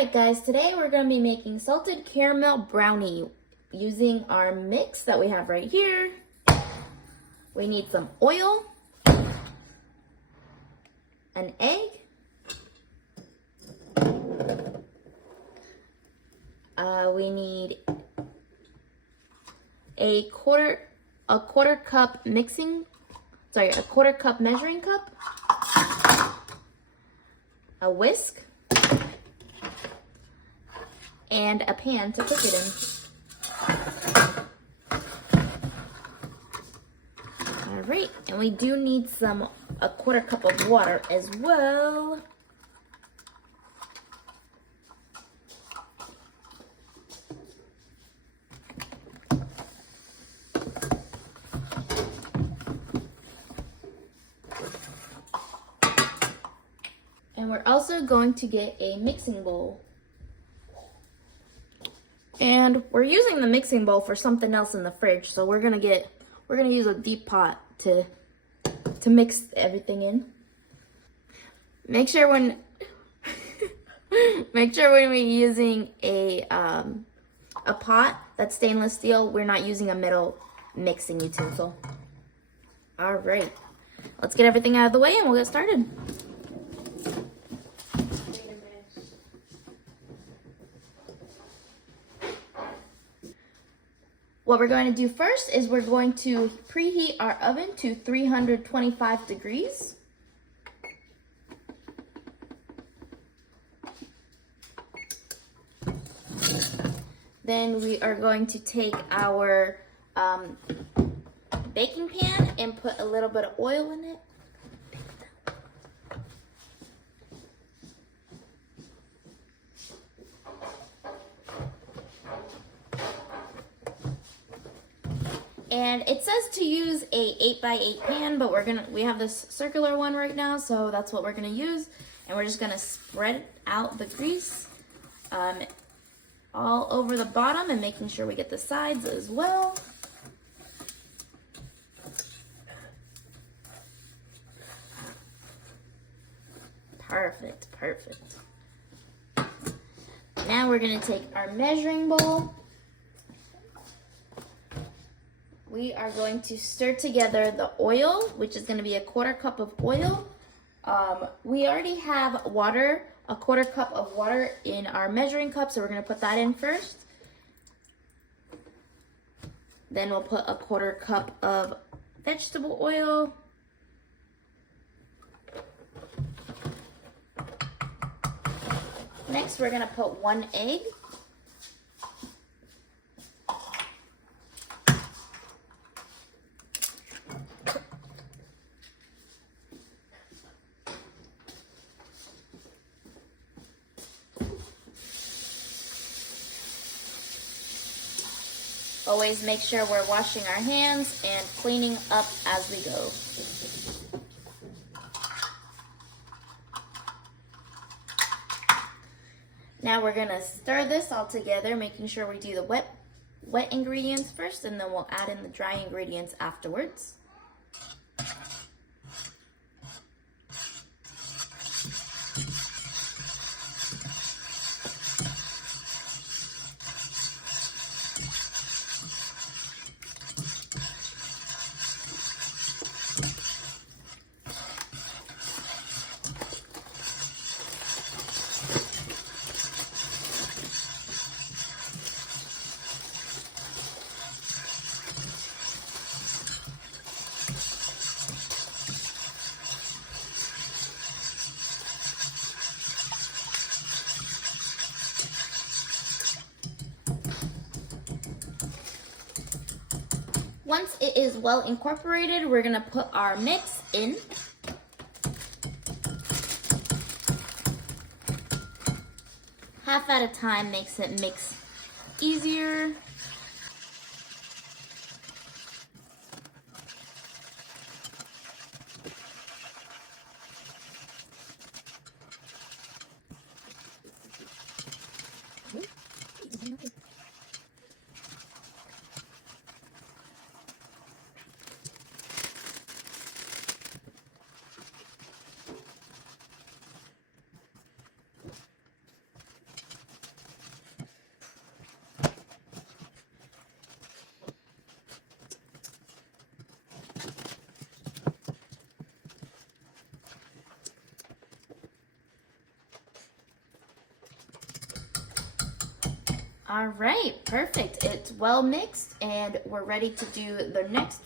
Alright guys, today we're going to be making salted caramel brownie using our mix that we have right here. We need some oil, an egg, we need a quarter cup measuring cup, a whisk, and a pan to cook it in. All right, and we do need a quarter cup of water as well. And we're also going to get a mixing bowl. And we're using the mixing bowl for something else in the fridge, so we're gonna use a deep pot to mix everything in. Make sure when we're using a pot that's stainless steel, we're not using a metal mixing utensil. All right, let's get everything out of the way and we'll get started. What we're going to do first is we're going to preheat our oven to 325 degrees. Then we are going to take our baking pan and put a little bit of oil in it. And it says to use a 8x8 pan, but we have this circular one right now, so that's what we're gonna use. And we're just gonna spread out the grease all over the bottom and making sure we get the sides as well. Perfect, perfect. Now we're gonna take our measuring bowl. We are going to stir together the oil, which is going to be a quarter cup of oil. We already have water, a quarter cup of water in our measuring cup, so we're going to put that in first. Then we'll put a quarter cup of vegetable oil. Next, we're going to put 1 egg. Always make sure we're washing our hands and cleaning up as we go. Now we're gonna stir this all together, making sure we do the wet ingredients first, and then we'll add in the dry ingredients afterwards. Once it is well incorporated, we're gonna put our mix in. Half at a time makes it mix easier. All right, perfect. It's well mixed and we're ready to do the next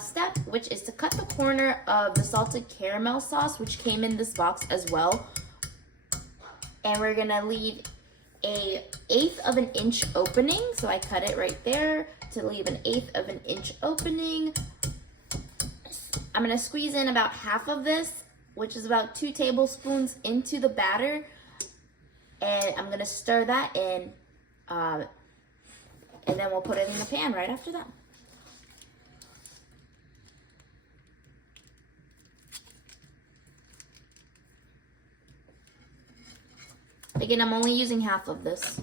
step, which is to cut the corner of the salted caramel sauce, which came in this box as well. And we're gonna leave a 1/8 of an inch opening. So I cut it right there to leave an 1/8 of an inch opening. I'm gonna squeeze in about half of this, which is about 2 tablespoons into the batter. And I'm gonna stir that in, and then we'll put it in the pan right after that. Again, I'm only using half of this.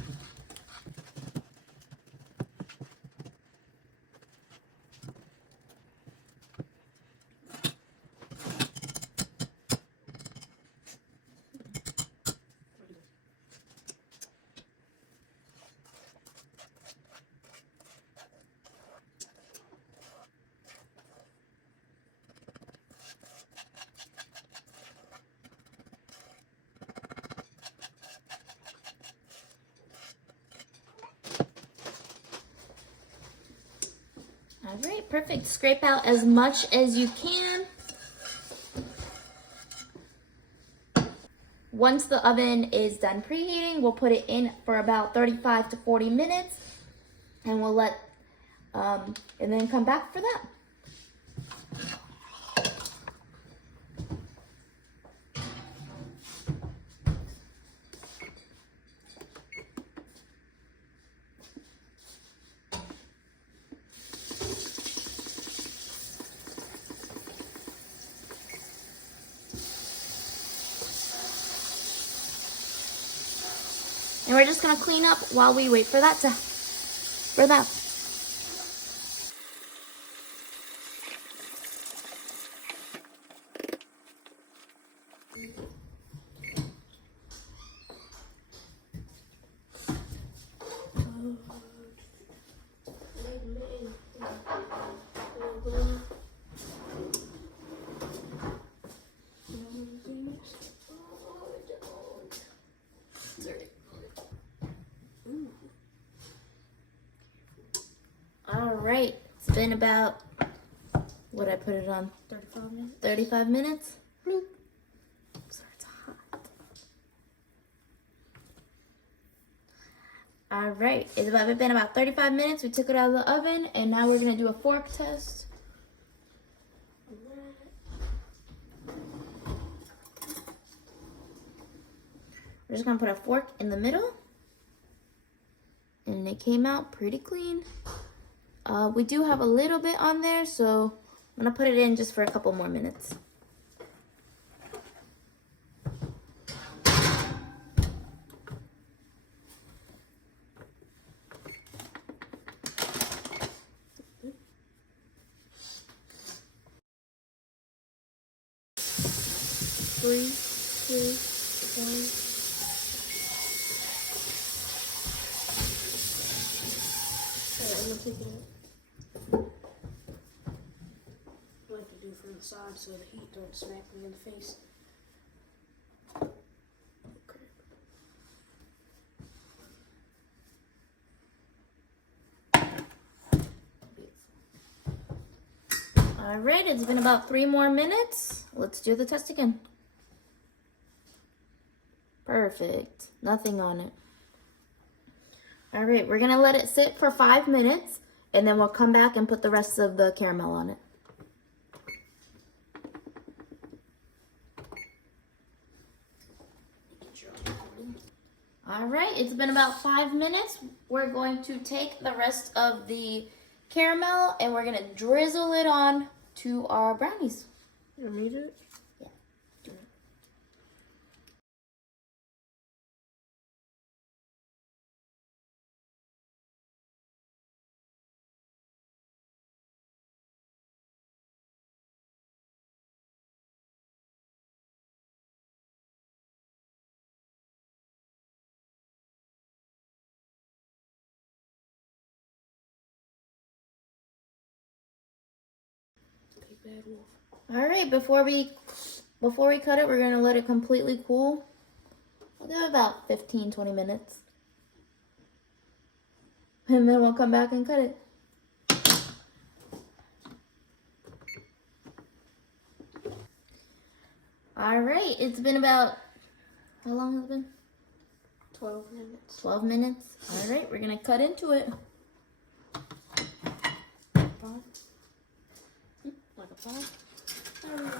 All right, perfect. Scrape out as much as you can. Once the oven is done preheating, we'll put it in for about 35 to 40 minutes and we'll let, and then come back for that. And we're just gonna clean up while we wait for that. All right, it's been about, what I put it on? 35 minutes. 35 minutes? Bloop. Sorry, it's hot. All right, it's been about 35 minutes. We took it out of the oven, and now we're gonna do a fork test. We're just gonna put a fork in the middle, and it came out pretty clean. We do have a little bit on there, so I'm gonna put it in just for a couple more minutes. Three, two, one. I'm gonna take it out. I like to do it from the side so the heat don't smack me in the face. All right, it's been about 3 more minutes. Let's do the test again. Perfect, nothing on it. All right, we're gonna let it sit for 5 minutes and then we'll come back and put the rest of the caramel on it. All right, it's been about 5 minutes. We're going to take the rest of the caramel and we're gonna drizzle it on to our brownies. You want me to do it? Yeah. Big bad wolf. All right, before we cut it, we're gonna let it completely cool. We'll give it about 15-20 minutes. And then we'll come back and cut it. All right, it's been about, how long has it been? 12 minutes. 12 minutes. All right, we're gonna cut into it. Pie? Like a pie? There we go.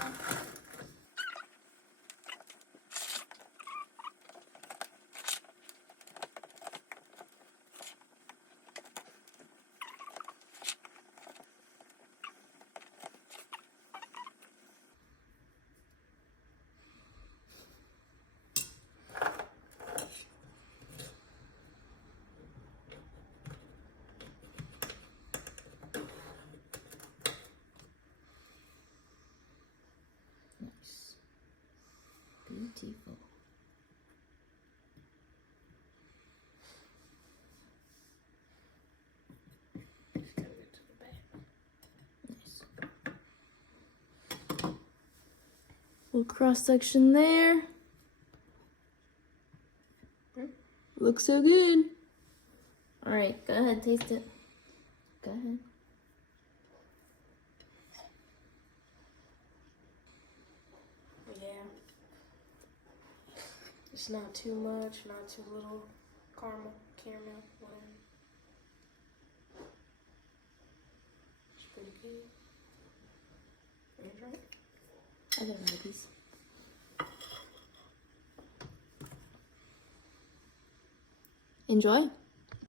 Nice. Beautiful. Just gotta get to the back. Nice. Little cross section there. Looks so good. All right, go ahead, taste it. Go ahead. Yeah. It's not too much, not too little. Caramel, whatever. It's pretty good. Right? I'll get another piece. Enjoy.